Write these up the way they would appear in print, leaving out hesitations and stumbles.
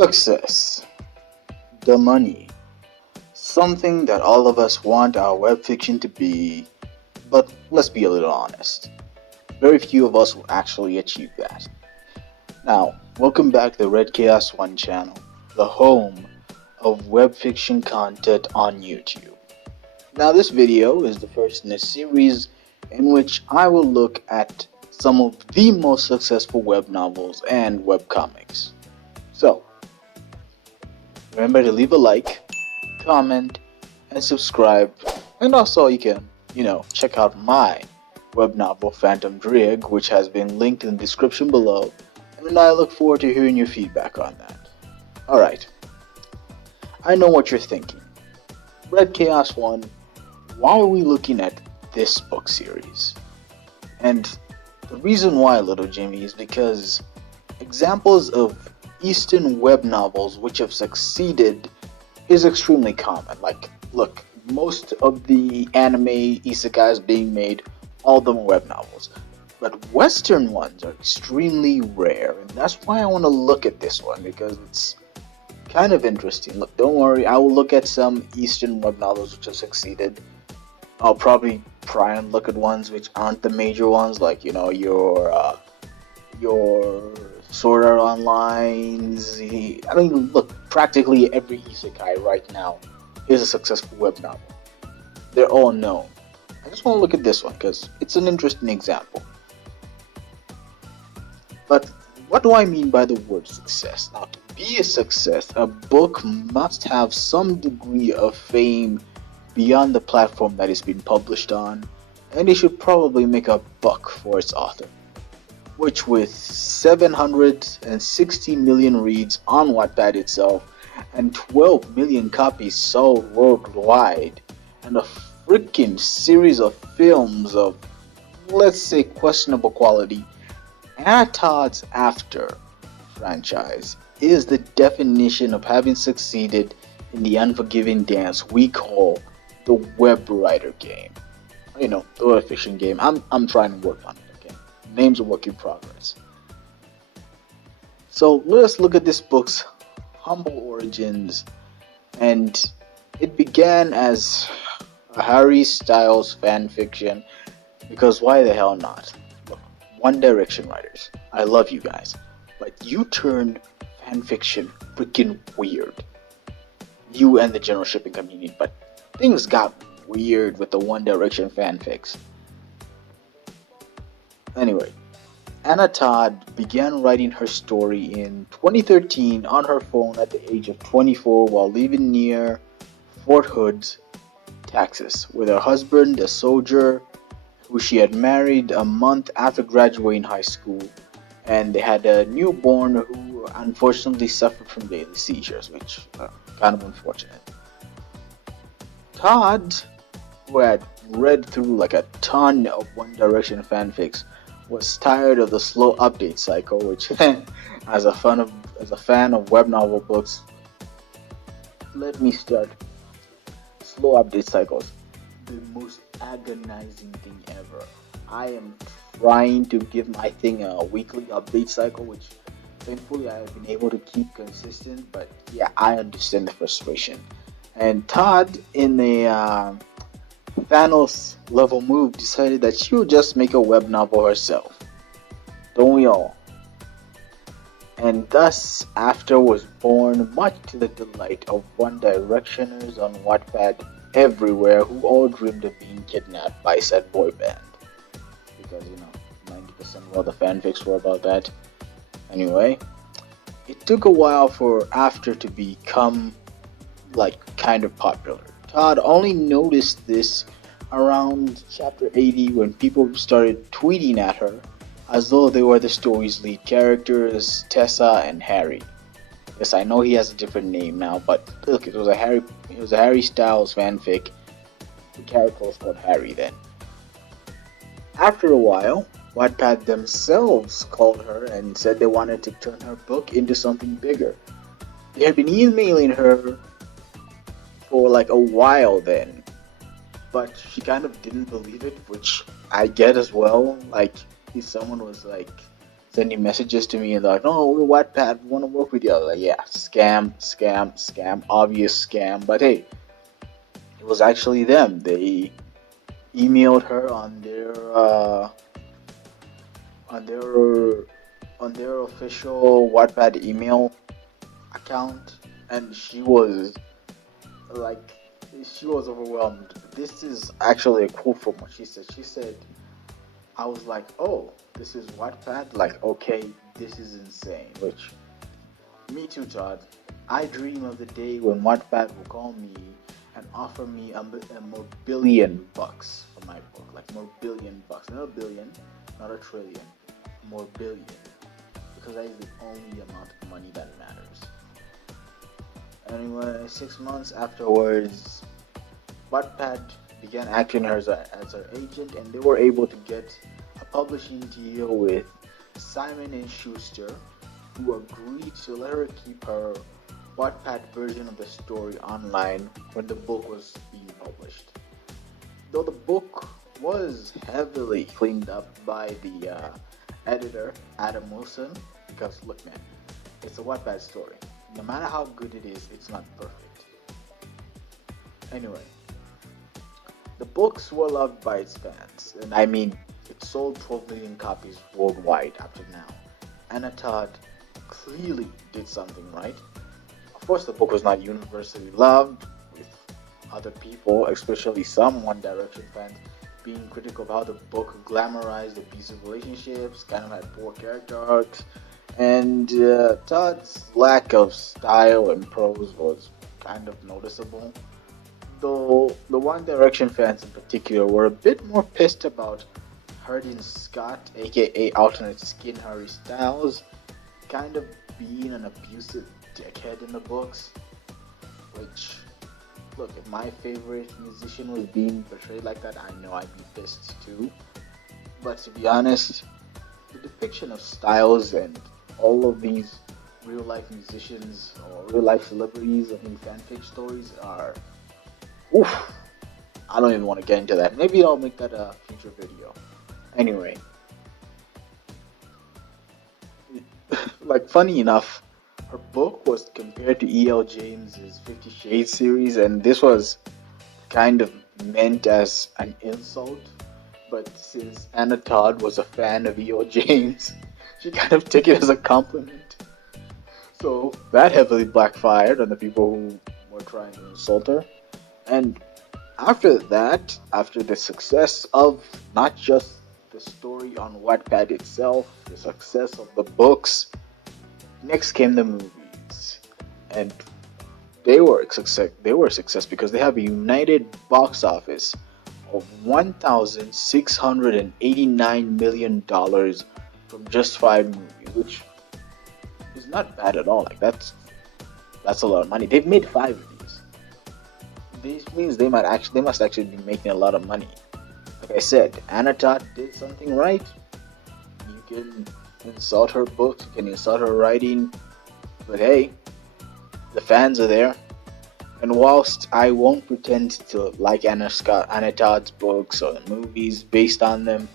Success, the money, something that all of us want our web fiction to be, but let's be a little honest. Very few of us will actually achieve that. Now, welcome back to the Red Chaos One channel, the home of web fiction content on YouTube. Now, this video is the first in a series in which I will look at some of the most successful web novels and web comics. So, remember to leave a like, comment, and subscribe, and also you can, check out my web novel Phantom Drig, which has been linked in the description below, and I look forward to hearing your feedback on that. Alright, I know what you're thinking. Red Chaos 1, why are we looking at this book series? And the reason why, little Jimmy, is because examples of Eastern web novels which have succeeded is extremely common. Like, look, most of the anime isekais being made, all of them are web novels. But Western ones are extremely rare, and that's why I want to look at this one, because it's kind of interesting. Look, don't worry, I will look at some Eastern web novels which have succeeded. I'll probably try and look at ones which aren't the major ones, like, your Sword Art Online's. I mean, look, practically every isekai right now is a successful web novel. They're all known. I just want to look at this one because it's an interesting example. But what do I mean by the word success? Now, to be a success, a book must have some degree of fame beyond the platform that it's been published on, and it should probably make a buck for its author, which with 760 million reads on Wattpad itself and 12 million copies sold worldwide, and a freaking series of films of, let's say, questionable quality, Anna Todd's After franchise is the definition of having succeeded in the unforgiving dance we call the web writer game. The web fiction game. I'm trying to work on it, okay? Name's a work in progress. So let us look at this book's humble origins, and it began as a Harry Styles fan fiction, because why the hell not? Look, One Direction writers, I love you guys, but you turned fan fiction freaking weird. You and the general shipping community, but things got weird with the One Direction fanfics. Anyway, Anna Todd began writing her story in 2013 on her phone at the age of 24 while living near Fort Hood, Texas, with her husband, a soldier who she had married a month after graduating high school, and they had a newborn who unfortunately suffered from daily seizures, which kind of unfortunate. Todd, who had read through like a ton of One Direction fanfics, was tired of the slow update cycle, which, as a fan of web novel books, let me start. Slow update cycles, the most agonizing thing ever. I am trying to give my thing a weekly update cycle, which thankfully I have been able to keep consistent, but yeah, I understand the frustration. And Todd, in a Thanos level move, decided that she would just make a web novel herself. Don't we all? And thus, After was born, much to the delight of One Directioners on Wattpad everywhere, who all dreamed of being kidnapped by said boy band. Because, 90% of all the fanfics were about that. Anyway, it took a while for After to become, kind of popular. Todd only noticed this around chapter 80 when people started tweeting at her as though they were the story's lead characters, Tessa and Harry. Yes, I know he has a different name now, but look, it was a Harry Styles fanfic. The character was called Harry then. After a while, Wattpad themselves called her and said they wanted to turn her book into something bigger. They had been emailing her for a while then, but she kind of didn't believe it, which I get as well. If someone was sending messages to me and they're like, "No, we're Wattpad, we want to work with you." I was like, "Yeah, scam, scam, scam, obvious scam." But hey, it was actually them. They emailed her on their on their official Wattpad email account, and like she was overwhelmed. This is actually a quote from what she said. She said, "I was like, oh, this is Wattpad. Like, okay, this is insane." Which, me too, Todd. I dream of the day when Wattpad will call me and offer me a more billion bucks for my book. Like more billion bucks, not a billion, not a trillion, more billion, because that is the only amount of money that matters. Anyway, 6 months afterwards, Wattpad began acting as her agent, and they were able to get a publishing deal with Simon and Schuster, who agreed to let her keep her Wattpad version of the story online when the book was being published. Though the book was heavily cleaned up by the editor, Adam Wilson, because look, man, it's a Wattpad story. No matter how good it is, it's not perfect. Anyway, the books were loved by its fans, and I mean, it sold 12 million copies worldwide up to now. Anna Todd clearly did something right. Of course, the book was not universally loved, with other people, especially some One Direction fans, being critical of how the book glamorized abusive relationships, kind of had poor character arcs, and Todd's lack of style and prose was kind of noticeable. Though the One Direction fans in particular were a bit more pissed about Hardin Scott, aka Alternate Skin Harry Styles, kind of being an abusive dickhead in the books. Which, look, if my favorite musician was being portrayed like that, I know I'd be pissed too. But to be honest, the depiction of Styles and all of these real life musicians or real life celebrities in fanfic stories are, oof, I don't even want to get into that. Maybe I'll make that a future video. Anyway, like funny enough, her book was compared to E.L. James's 50 Shades series, and this was kind of meant as an insult. But since Anna Todd was a fan of E.L. James, she kind of took it as a compliment. So that heavily backfired on the people who were trying to insult her. And after that, after the success of not just the story on Wattpad itself, the success of the books, next came the movies. And they were a success. They were a success because they have a united box office of $1,689 million from just 5 movies, which is not bad at all. Like that's a lot of money. They've made 5 of these. This means they must actually be making a lot of money. Like I said, Anna Todd did something right. You can insult her books, you can insult her writing, but hey, the fans are there. And whilst I won't pretend to like Anna Todd's books or the movies based on them,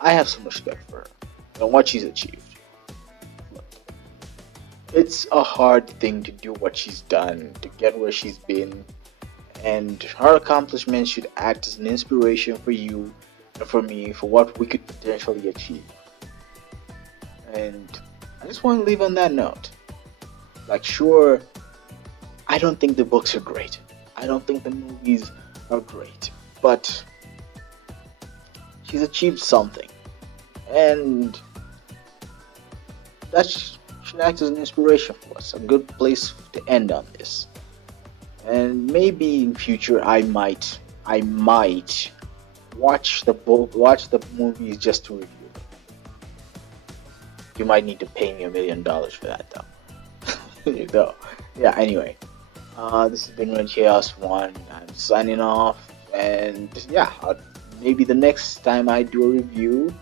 I have some respect for her and what she's achieved. Look, it's a hard thing to do what she's done, to get where she's been, and her accomplishments should act as an inspiration for you and for me for what we could potentially achieve. And I just want to leave on that note. Like, sure, I don't think the books are great. I don't think the movies are great. But she's achieved something. And that should act as an inspiration for us. A good place to end on this. And maybe in future I might watch the movies just to review them. You might need to pay me $1,000,000 for that though. You know. Yeah, anyway. This has been Red Chaos 1. I'm signing off, and yeah, maybe the next time I do a review,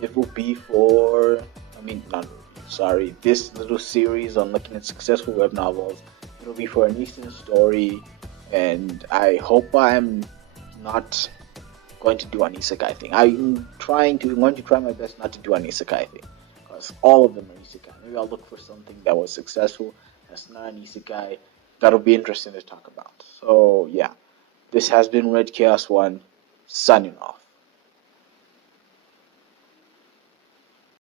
it will be not review, sorry, this little series on looking at successful web novels. It'll be for an Eastern story, and I hope I'm not going to do an isekai thing. I'm going to try my best not to do an isekai thing. because all of them are isekai. Maybe I'll look for something that was successful that's not an isekai that'll be interesting to talk about. So yeah, this has been Red Chaos One, signing off.